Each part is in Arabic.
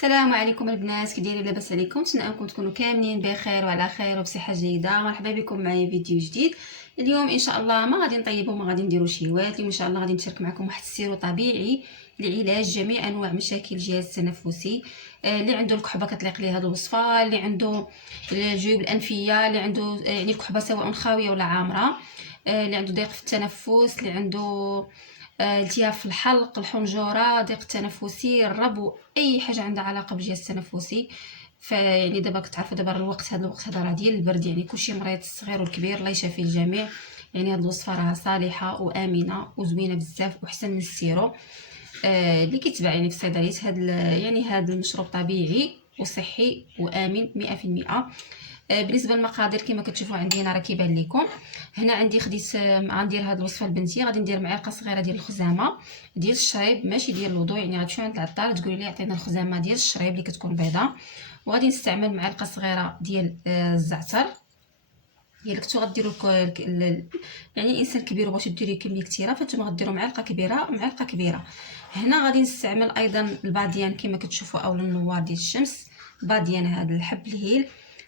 السلام عليكم البنات، كي دايرين؟ لاباس عليكم؟ نتمنىكم تكونوا كاملين بخير وعلى خير وبصحه جيده. مرحبا بكم معايا فيديو جديد. اليوم ان شاء الله ما غادي نطيبوا، ما غادي نديروا شهوات. اليوم ان شاء الله غادي نشارك معكم واحد السيرو طبيعي لعلاج جميع انواع مشاكل الجهاز التنفسي. اللي عنده الكحبه كتليق ليه هذه الوصفه، اللي عنده الجيوب الانفيه، اللي عنده يعني الكحبه سواء خاويه ولا عامره، اللي عنده ضيق في التنفس، اللي عنده التهاب في الحلق، الحنجره، ضيق التنفسي، الربو، اي حاجه عندها علاقه بالجهاز التنفسي. فيعني دابا كتعرفوا دابا الوقت، هذا الوقت هذا راه ديال البرد، يعني كلشي مريض، الصغير والكبير، الله يشافي الجميع. يعني هذه الوصفه راها صالحه وامنه وزوينه بزاف وحسن من السيرو اللي كيتباع يعني في الصيدليات. يعني هذا المشروب طبيعي وصحي وامن 100%. بالنسبه للمقادير كما كتشوفوا عندي هنا راه كيبان لكم. هنا عندي خديت غندير هذه الوصفه لبنتي، غادي ندير معلقه صغيره ديال الخزامه ديال الشريب، ماشي ديال الوضوء. يعني غتمشيو عند العطار تقولي لي عطينا الخزامه ديال الشريب اللي كتكون بيضاء. وغادي نستعمل معلقه صغيره ديال الزعتر. الا كنتو غديروا يعني الانسان كبير بغيتو ديري كميه كثيره، فانتم غديروا معلقه كبيره معلقه كبيره. هنا غادي نستعمل ايضا الباديان كما كتشوفوا، اولا النوار ديال الشمس. باديان هذا الحب الهيل،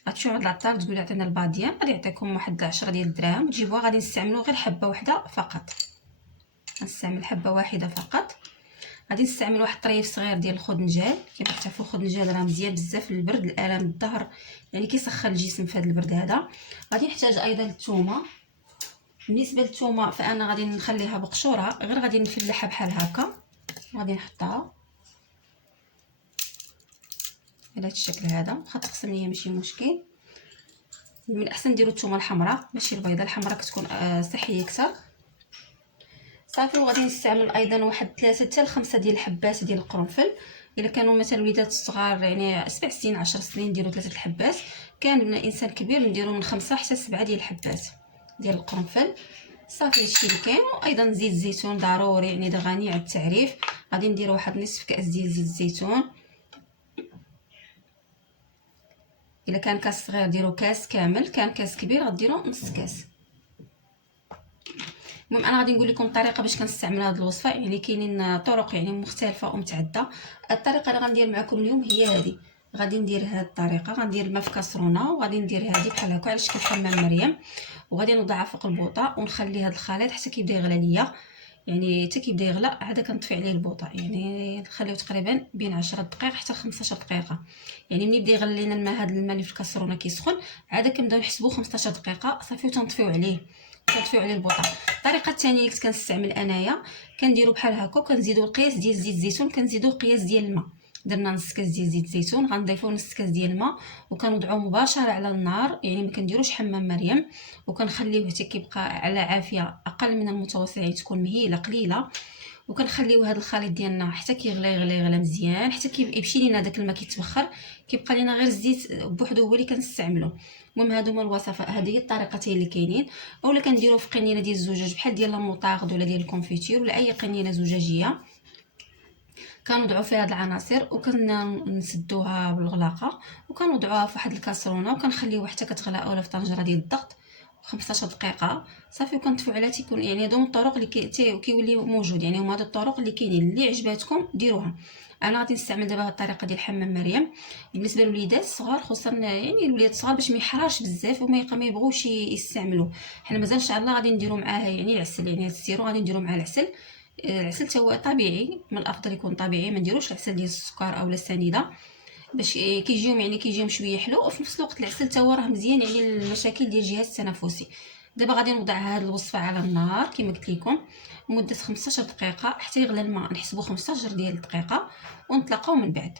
غتمشيو عند العطار تقولوا عطينا الباديان، غادي يعطيكم واحد 10 ديال الدراهم وتجيبوها. غادي نستعملوا غير حبه واحده فقط، غنستعمل حبه واحده فقط. غادي نستعمل واحد الطريف صغير ديال الخضنجال. كما كتعرفوا الخضنجال راه مزيان بزاف للبرد، الالام الظهر، يعني كيسخن الجسم في هذا البرد هذا. غادي نحتاج ايضا الثومه. بالنسبه للثومه فانا غادي نخليها بقشوره، غير غادي نفلحها بحال هكا، غادي نحطها على هذا الشكل هذا. واخا تقسم ليا ماشي مشكل، من الاحسن نديروا الثومه الحمراء ماشي البيضاء، الحمراء كتكون صحيه اكثر. صافي. وغادي نستعمل ايضا واحد 3 حتى 5 ديال الحبات ديال القرنفل. الا كانوا مثلا الوليدات الصغار يعني 7 سنين 10 سنين نديروا 3 الحبات، كان انسان كبير نديروا من 5 حتى 7 ديال الحبات ديال القرنفل. صافي هادشي اللي كاين. وايضا زيت الزيتون ضروري، يعني ده غني على التعريف. غادي ندير واحد نصف كاس ديال زيت الزيتون. الا كان كاس صغير ديروا كاس كامل، كان كاس كبير غديروا نص كاس. المهم انا غادي نقول لكم الطريقه باش كنستعمل هذه الوصفه، يعني كاينين طرق يعني مختلفه ومتعدده. الطريقه اللي غندير معكم اليوم هي هذه. غادي ندير هذه الطريقه، غندير الماء في كاسرونه وغادي ندير هذه بحال هكا على شكل حمام مريم، وغادي نوضعها فوق البوطه ونخلي هذا الخليط حتى كيبدا يغلى ليا. يعني حتى كيبدا يغلى عاد كنطفي عليه البوطه، يعني نخليوه تقريبا بين 10 دقائق حتى 15 دقيقه. يعني ملي يبدا يغلي لنا الماء، هذا الماء اللي في الكاسرونه كيسخن، عاد كنبداو نحسبوا 15 دقيقه صافي وتنطفيو عليه، كنطفيو عليه البوطه. الطريقه الثانيه اللي كنت كنستعمل انايا، كنديروا بحال هكا وكنزيدوا القياس ديال زيت الزيتون، كنزيدوا قياس ديال الماء. درنا نص كاس ديال زيت الزيتون، غنضيفوا نص كاس ديال الماء وكنوضعوه مباشره على النار، يعني ما كنديروش حمام مريم، وكنخليوه حتى كيبقى على عافيه اقل من المتوسط، يعني تكون مهيله قليله. وكنخليو هذا الخليط ديالنا حتى كيغلي يغلي مزيان، حتى كيمشي لينا داك الماء كيتبخر، كيبقى لينا غير الزيت بوحدو هو اللي كنستعملو. المهم هادو هما الوصفات، هذه هي الطريقتين اللي كاينين. اولا كنديرو في قنينه ديال الزجاج بحال ديال لاموطارد ولا ديال الكونفيتير ولا اي قنينه زجاجيه، كنوضعوا فيها هاد العناصر وكنسدوها بالغلاقه وكنوضعوها في واحد الكاسرونه وكنخليوها حتى كتغلى، اولا في طنجره ديال الضغط 15 دقيقه صافي. وكنطفيو عليها تيكون، يعني هادو الطرق اللي كيولي موجود، يعني هما هادو الطرق اللي كاينين. اللي عجباتكم ديروها. انا غادي نستعمل دابا هاد الطريقه ديال حمام مريم بالنسبه للوليدات الصغار، خصوصا يعني الوليدات الصغار باش ما يحراش بزاف وما يبغوش يستعملوه. حنا مازال ان شاء الله غادي نديرو معاه يعني العسل، يعني هاد السيرو غادي نديرو معاه العسل. العسل تا هو طبيعي، من الافضل يكون طبيعي، ما نديروش العسل ديال السكر اولا السنيده، باش كيجيهم يعني كيجيهم شويه حلو. وفي نفس الوقت العسل تا هو راه مزيان يعني للمشاكل ديال الجهاز التنفسي. دابا غادي نوضع هذه الوصفه على النار كما قلت لكم مده 15 دقيقه حتى يغلى الماء، نحسبوا 15 ديال الدقيقه ونتلاقاو من بعد.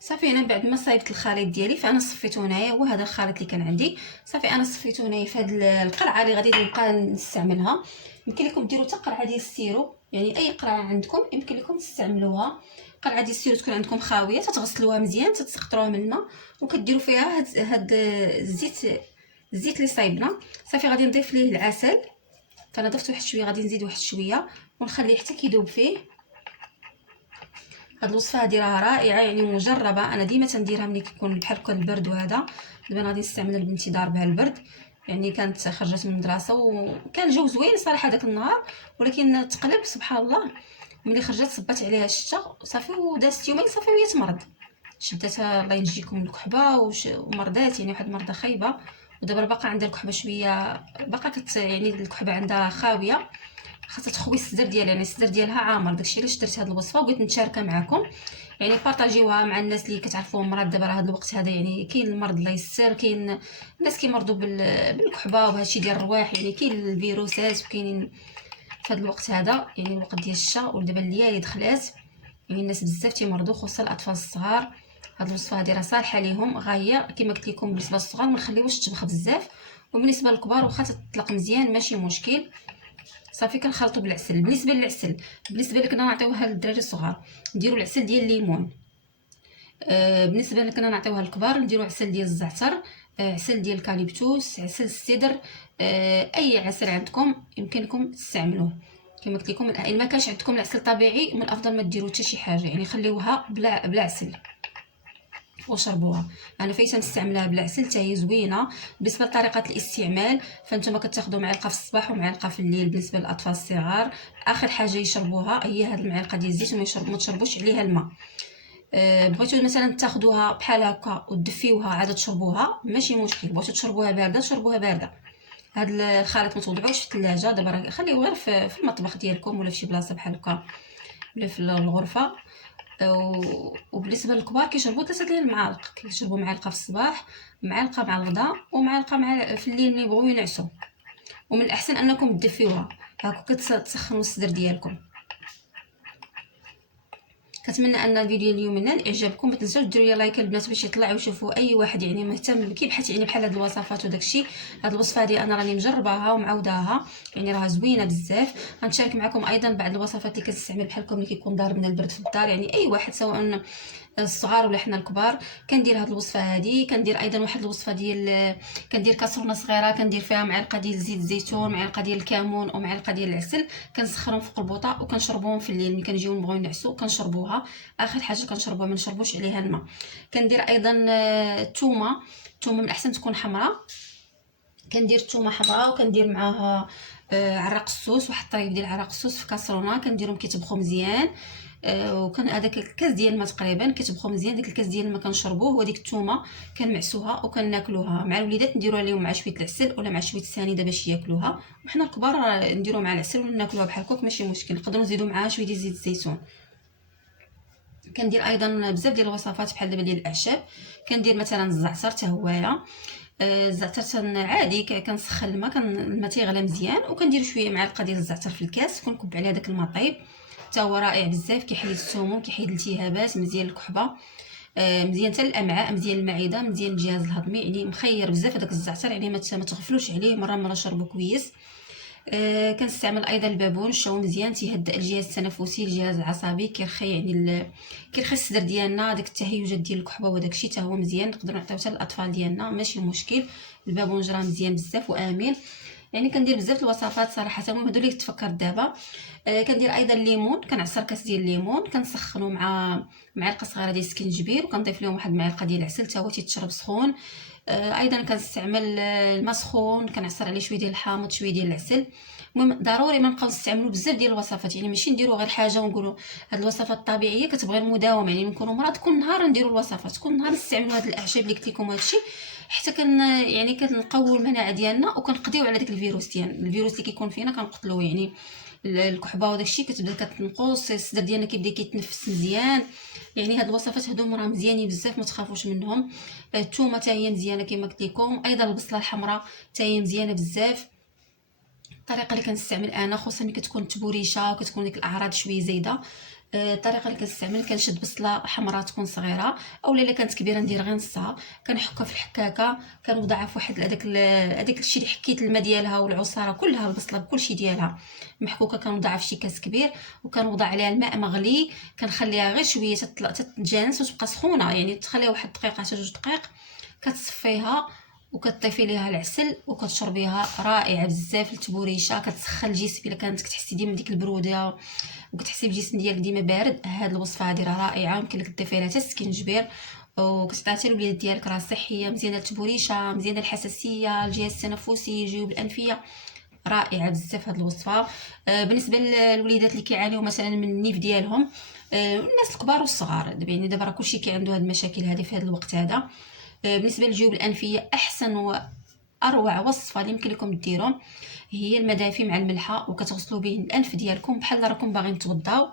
صافي. انا بعد ما صايبت الخليط ديالي فانا صفيته هنايا، وهذا الخليط اللي كان عندي صافي انا صفيته هنايا في هذه القرعه اللي غادي نبقى نستعملها. يمكن لكم ديروا حتى قرعه ديال السيرو، يعني اي قرعه عندكم يمكن لكم تستعملوها. قرعه ديال السيرو تكون عندكم خاويه، تتغسلوها مزيان، تتسقطروها من الماء وكديروا فيها هاد الزيت اللي صايبنا. صافي غادي نضيف ليه العسل، فانا ضفت واحد شويه، غادي نزيد واحد شويه ونخليه حتى كيذوب فيه. هاد الوصفه هادي راه رائعه، يعني مجربه، انا ديما تنديرها ملي كيكون بحال هكا البرد. وهذا دابا غادي نستعمل لبنتي دار بها البرد، يعني كانت خرجت من المدرسه وكان الجو زوين صراحه داك النهار، ولكن تقلب سبحان الله ملي خرجت صبات عليها الشتا صافي ودازت يومين صافي وهي تمرض. شدتها الله ينجيكم من الكحبه ومرضات يعني واحد المرضى خايبه. ودابا باقا عندها الكحبه شويه باقا يعني الكحبه عندها خاويه، خاصها تخوي الصدر ديالها يعني الصدر ديالها عامر. داكشي علاش درت هذه الوصفه وبغيت نتشاركها معكم يعني بارطاجيوها مع الناس اللي كتعرفوهم مرض دابا راه هذا الوقت هذا يعني كاين المرض الله يسر، كاين الناس كيمرضوا بالكحبه وهادشي ديال الرواح يعني كاين الفيروسات وكاينين في هذا الوقت هذا يعني الوقت ديال الشتاء ودابا الليالي دخلات يعني الناس بزاف تيمرضوا خصوصا الاطفال الصغار. هاد الوصفه هذه راه صالحه ليهم غايه كما قلت لكم. بالنسبه للصغار ما نخليوش تطبخ بزاف، وبالنسبه للكبار واخا تطلق مزيان ماشي مشكل. صافي كنخلطوا بالعسل. بالنسبه للعسل بالنسبه لك كنا نعطيوها للدراري الصغار نديروا العسل ديال الليمون. بالنسبه لك كنا نعطيوها للكبار نديروا عسل ديال الزعتر، عسل ديال الكاليبتوس، عسل السدر، اي عسل عندكم يمكن لكم تستعملوه. كما قلت لكم ان ما كانش عندكم العسل طبيعي من الافضل ما ديروا حتى شي حاجه يعني خليوها بلا عسل وشربوها. انا فايت نستعملها بلا عسل حتى هي زوينه. بالنسبه لطريقه الاستعمال فانتم كتاخذوا معلقه في الصباح ومعلقه في الليل بالنسبه للاطفال الصغار. اخر حاجه يشربوها هي هذه المعلقه ديال الزيت وما تشربوش عليها الماء. بغيتو مثلا تاخذوها بحال هكا ودفيوها عاد تشربوها ماشي مشكل، بغيتو تشربوها بارده تشربوها بارده. هاد الخليط ما توضعوش في الثلاجه دابا راه خليوه غير في المطبخ ديالكم ولا في شي بلاصه بحال هكا ولا في الغرفه. وبالنسبه للكبار كيشربوا 3 ديال المعالق، كيشربوا معلقه في الصباح، معلقه مع الغداء، ومعلقه في الليل ملي يبغيو ينعسوا. ومن الاحسن انكم تدفيوها هاكا كتسخنوا الصدر ديالكم. كنتمنى ان الفيديو اليوم نال اعجابكم. ما تنساوش ديروا لي لايك البنات باش يطلعوا يشوفوا اي واحد يعني مهتم كيبحث يعني بحال هاد الوصفات وداكشي. هاد الوصفه هذه انا راني مجرباها ومعوداها يعني راها زوينه بزاف. غنشارك معكم ايضا بعض الوصفات اللي كنستعمل بحالكم اللي كيكون ضاربنا البرد في الدار يعني اي واحد سواء الصغار ولا حنا الكبار كندير هاد الوصفه هذه. كندير ايضا واحد الوصفه ديال كندير كاسرونه صغيره كندير فيها معلقه ديال زيت الزيتون، معلقه ديال الكمون ومعلقه ديال العسل، كنسخرهم في البوطه وكنشربوهم في الليل ملي كنجيو نبغيو نعسو كنشربوها. اخر حاجه كنشربوها ما نشربوش عليها الماء. كندير ايضا الثومه من الاحسن تكون حمراء. كندير الثومه حمراء وكندير معاها عرق السوس، واحد الطريف ديال عرق السوس في كاسرونه كنديرهم كيطبخوا مزيان. وكان هذاك الكاس ديال الماء تقريبا كيطبخوا مزيان. ديك الكاس ديال الماء كنشربوه وديك الثومه كنمعسوها وكناكلوها مع الوليدات نديروها لهم مع شويه العسل ولا مع شويه السنيده باش ياكلوها. وحنا الكبار نديرو مع العسل ولا ناكلوها بحال هكاك ماشي مشكل. نقدروا نزيدوا معاها شويه ديال زيت الزيتون. كندير ايضا بزاف ديال الوصفات بحال دابا ديال الاعشاب. كندير مثلا الزعتر حتى هويا. الزعتر عادي كنسخن الماء تيغلى مزيان وكندير شويه معلقه ديال الزعتر في الكاس وكنكب عليها داك الماء طيب حتى هو رائع بزاف. كيحيد السموم كيحيد الالتهابات مزيان الكحبه مزيان حتى الامعاء مزيان المعده مزيان الجهاز الهضمي يعني مخير بزاف هذاك الزعتر يعني ما تغفلوش عليه مره شربوا كويس. كنستعمل ايضا البابون شاو مزيان تيهدئ الجهاز التنفسي الجهاز العصبي كيرخي يعني كيرخي الصدر ديالنا داك التهيجات ديال الكحبه وداكشي حتى هو مزيان نقدروا نعطيوه حتى للاطفال ديالنا ماشي مشكل. البابون راه مزيان بزاف وامين يعني كندير بزاف الوصفات صراحه. المهم هادو اللي تفكرت دابا. كندير ايضا الليمون كنعصر كاس ديال الليمون كنسخنو مع معلقه صغيره ديال السكينجبير وكنضيف لهم واحد المعلقه ديال العسل حتى هو تيتشرب سخون. ايضا كنستعمل الماء سخون كنعصر عليه شويه ديال الحامض شويه ديال العسل. المهم ضروري ما نبقاو نستعملوا بزاف ديال الوصفات يعني ماشي نديروا غير حاجه ونقولوا هاد الوصفات الطبيعيه كتبغي المداومه يعني نكونوا مرات كل نهار نديروا الوصفات كل نهار نستعملوا هاد الاعشاب اللي قلت لكم هادشي حتى يعني كنقويو المناعه ديالنا وكنقضيو على داك الفيروس ديالنا. الفيروس اللي كيكون فينا كنقتلوه يعني الكحبه وداكشي كتبدا كتنقص الصدر ديالنا كيبدا كيتنفس مزيان. يعني هاد الوصفات هادو راه مزيانين بزاف ما تخافوش منهم. الثومه حتى هي مزيانه كما قلت لكم. ايضا البصله الحمراء حتى هي مزيانه بزاف. الطريقه اللي كنستعمل انا خصوصا ملي كتكون التبوريشه وكتكون ديك الاعراض شويه زايده الطريقه اللي كنستعمل كنشد بصله حمراء تكون صغيره او الا كانت كبيره ندير غير نصها كنحكها في الحكاكه كنوضعها في واحد هذاك الشيء اللي حكيت الماء ديالها والعصاره كلها البصله بكلشي ديالها محكوكه كنوضعها في شي كاس كبير وكنوضع عليها الماء مغلي كنخليها غير شويه تتجانس وتبقى سخونه يعني تخليها واحد دقيقه حتى 2 دقائق كتصفيها وكتضيفي ليها العسل وكتشربيها رائعه بزاف. التبوريشه كتسخن الجسم الا كانت كتحسي ديما بديك البروده وكتحسي بالجسم ديالك ديما بارد هاد الوصفه هذه راه رائعه. يمكن لك تضيفي لها حتى السكينجبير وكتعطي حتى الوليدات ديالك راه صحيه مزيانه التبوريشه مزيانه الحساسيه الجهاز التنفسي الجيوب الانفيه رائعه بزاف هاد الوصفه. بالنسبه للوليدات اللي كيعانيو مثلا من النيف ديالهم، الناس الكبار والصغار، يعني دابا راه كلشي كيعندو هاد المشاكل هذه في هاد الوقت هذا. بالنسبه للجيوب الانفيه، احسن واروع وصفه اللي يمكن لكم ديروه هي المدافي مع الملحه، وكتغسلوا به الانف ديالكم بحال راكم باغيين توضاو.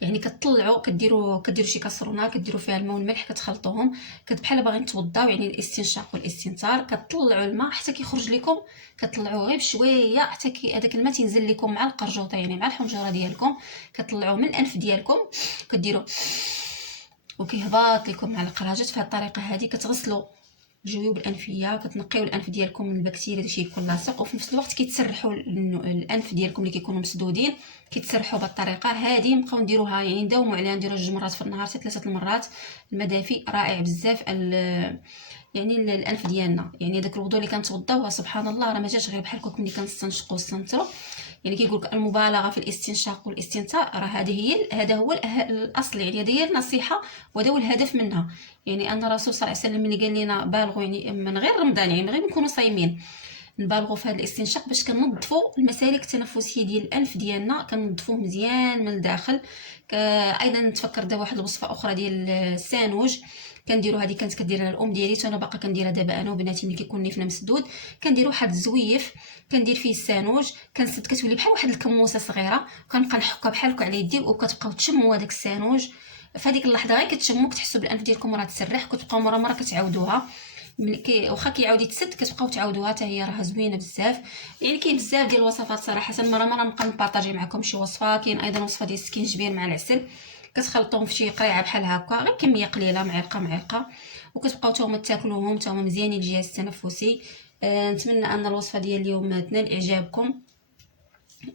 يعني كتطلعوا كديروا شي كاسرونه، كديروا فيها الماء والملح، كتخلطوهم بحال باغيين توضاو، يعني الاستنشاق والاستنثار. كتطلعوا الماء حتى كيخرج لكم، كتطلعوه غير بشويه حتى هذاك الماء تنزل لكم مع القرجوطه، يعني مع الحنجره ديالكم. كتطلعوه من الانف ديالكم، كديروا وكيهبط لكم مع القراجات. في هذه الطريقه هذه كتغسلوا الجيوب الانفيه، كتنقيو الانف ديالكم من البكتيريا داكشي يكون لاصق، وفي نفس الوقت كيتسرحوا الانف ديالكم اللي كيكونوا مسدودين، كيتسرحوا بالطريقه هذه. نبقاو نديروها، يعني نداوموا عليها، نديروها 2 مرات في النهار حتى 3 المرات. المدافي رائع بزاف يعني الانف ديالنا، يعني داك الوضوء اللي كنتوضاوه سبحان الله راه ما جاش غير بحال هكاك ملي كنستنشقوا ونستنثروا. يعني كيقول لك المبالغه في الاستنشاق والاستنثار، راه هذا هو الاصل، يعني هذه هي النصيحه وهذا هو الهدف منها. يعني ان الرسول صلى الله عليه وسلم اللي قال لنا بالغوا، يعني من غير رمضان، يعني من غير نكونوا صايمين نبالغوا في هذا الاستنشاق باش كننظفوا المسالك التنفسيه ديال الانف ديالنا، كننظفوه مزيان من الداخل. ايضا نتفكر دابا واحد الوصفه اخرى ديال السانوج كنديروا، هذه كانت كديرها الام ديالي وانا باقا كنديرها دابا انا وبناتي ملي كيكون نيفنا مسدود. كندير واحد الزويف، كندير فيه السانوج، كنسد كتولي بحال واحد الكموسه صغيره، كنبقى نحكها بحال هكا على يدي، وكتبقاو تشموا هذاك السانوج. في هذيك اللحظه غير كتشموا كتحسوا بالانف ديالكم راه تسرح، كتبقاو مره كتعاودوها. واخا كيعاود يتسد كتبقاو تعاودوها حتى هي راه زوينه بزاف. يعني كاين بزاف ديال الوصفات صراحه، مره نبقى نبارطاجي معكم شي وصفه. كاين ايضا وصفه ديال السكينجبير مع العسل، كتخلطوهم في شي قريعه بحال هكا، غير كميه قليله، معلقه، وكتبقاو تاهما تاكلوهم، تاهما مزيانين للجهاز التنفسي. نتمنى ان الوصفه ديال اليوم تنال اعجابكم.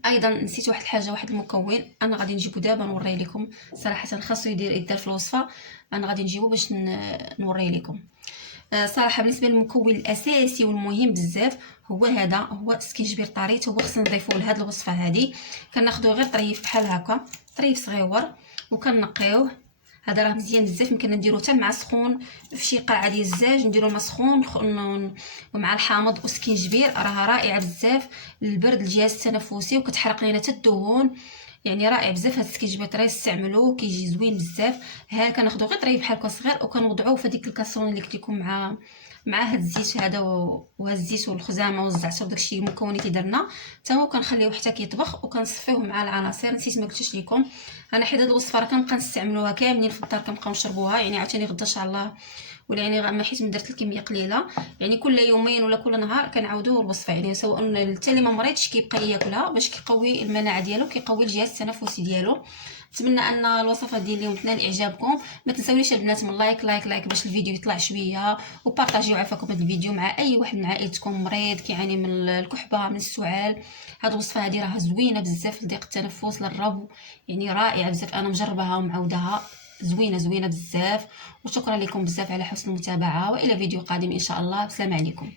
ايضا نسيت واحد الحاجه، واحد المكون انا غادي نجيبو دابا نوريه لكم، صراحه خاصو يدار في الوصفه، انا غادي نجيبو باش نوريه لكم. صراحه بالنسبه للمكون الاساسي والمهم بزاف هو السكينجبير طري، هو خصنا نضيفوه لهاد الوصفه هذه. كناخذوه غير طريف بحال هكا، طريف صغيور، وكنقيوه. هذا راه مزيان بزاف، يمكن نديروه حتى مع سخون في شي قرعه ديال الزاج، نديرو الماء سخون ومع الحامض والسكينجبير، راه رائعه بزاف للبرد، الجهاز التنفسي، وكتحرق لينا حتى الدهون. يعني رائع بزاف هاد السكينجبير، راه استعملوه كيجي زوين بزاف. ها كناخذو غير طريف بحال هكا صغير، وكنوضعوه في هذيك الكاسرونه اللي قلت لكم مع هاد الزيت هذا وهاد الزيت والخزامه والزعتر وداكشي المكونات اللي درنا حتى هو، كنخليوه حتى كيطبخ، وكنصفيوه مع العناصر. نسيت ما قلتش لكم، انا حيت هاد الوصفه راه كنبقى نستعملوها كاملين في الدار، كنبقاو نشربوها، يعني عاوتاني غدا ان شاء الله، ولا يعني ما حيت درت الكميه قليله، يعني كل يومين ولا كل نهار كنعاودوا الوصفه، يعني سواء حتى اللي ما مريضش كيبقى ياكلها باش كيقوي المناعه ديالو، كيقوي الجهاز التنفسي ديالو. نتمنى ان الوصفه ديال اليوم تنال اعجابكم. ما تنساونيش البنات من لايك باش الفيديو يطلع شويه، وبارطاجيو عافاكم هذا الفيديو مع اي واحد من عائلتكم مريض كيعاني من الكحبه، من السعال. هذه الوصفه هذه راها زوينه بزاف لضيق التنفس، للربو، يعني رائعه بزاف، انا مجربها ومعودها، زوينه بزاف. وشكرا لكم بزاف على حسن المتابعه، والى فيديو قادم ان شاء الله. السلام عليكم.